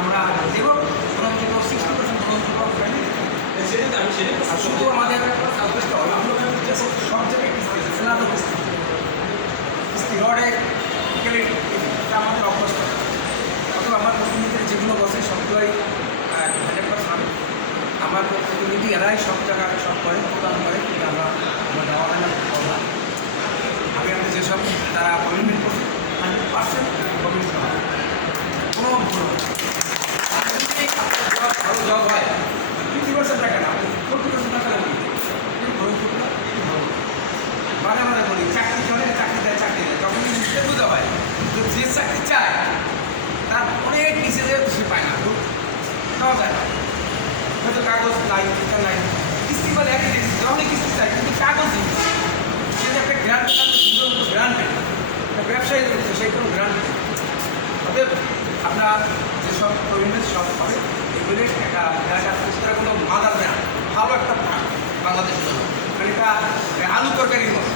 আমরা দেব কোনো 60% আর শুধু আমাদের সব জায়গায় কিস্তি রডে আমাদের অভ্যস্ত। অথবা আমার প্রতিনিধিদের যেগুলো বসে সবগুলোই 100% আমার প্রতিনিধি এরাই সব জায়গায় সব করে প্রদান করে, কিন্তু আমরা দেওয়া হয় না কথা। আমি আমাদের যেসব তারা কমিটমেন্ট করছে 100% কমিটমেন্ট করা কোনো ভালো জব হয় 50% টাকা না, 40% টাকা লাগবে মানে আমরা বলি চাকরি জনে চাকরি দেয় যখন বুঝতে হয় যে চাকরি চায় তার অনেক নিচে যে সে পায় না, পাওয়া যায় না। হয়তো কাগজ নাই নাই কিস্তি বলে একই জিনিস, যখনই কিস্তি চাই কিন্তু কাগজ সে যে একটা গ্রান্ট সুন্দর মতো গ্রান্ট নেই, ব্যবসায়ী করছে সেই কোনো গ্রান্ট নেই। তবে আপনার যেসব প্রভিডেন্ট সব হবে এগুলি একটা কোনো মাদার ব্র্যান্ড, ভালো একটা ব্র্যান্ড বাংলাদেশের জন্য। মানে এটা আলু তরকারির মতো,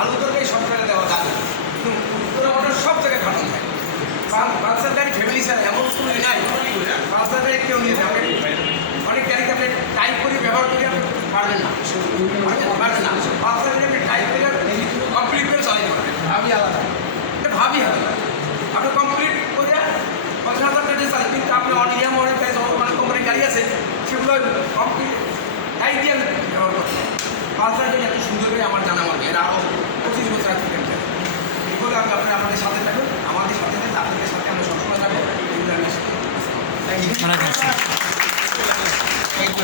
আলু তরকারি সব জায়গায় দেওয়া যাবে কিন্তু উত্তরবঙ্গের সব জায়গায় খাটানো যায়। পালসার গাড়ি ফ্যামিলি স্যার এমন কোনো নাই, পালসার গাড়ি কেউ নিয়ে যাবে অনেক গাড়িতে আপনি টাইপ করে ব্যবহার করে আপনি পারবেন না পালসার গাড়ি আপনি টাইপ করে কমপ্লিট করে চালাতে পারবেন। ভাবি আলাদা, এটা ভাবি আলাদা। আপনি কমপ্লিট করে 50,000 টাকা দিয়ে চালেন, কিন্তু আপনি অনিয়ম অনেক মানে কোম্পানির গাড়ি আছে সেগুলো কমপ্লিট আইডিয়া ব্যবহার করতে। পালসার গাড়ি এত সুন্দর করে আমার জানা মনে এরা আরও 25 বছর আছে। এগুলো আপনি আমাদের সাথে থাকবেন, আমাদের সাথে থাকলে আপনাদের সাথে আমরা সবসময় থাকবো। এগুলো আমি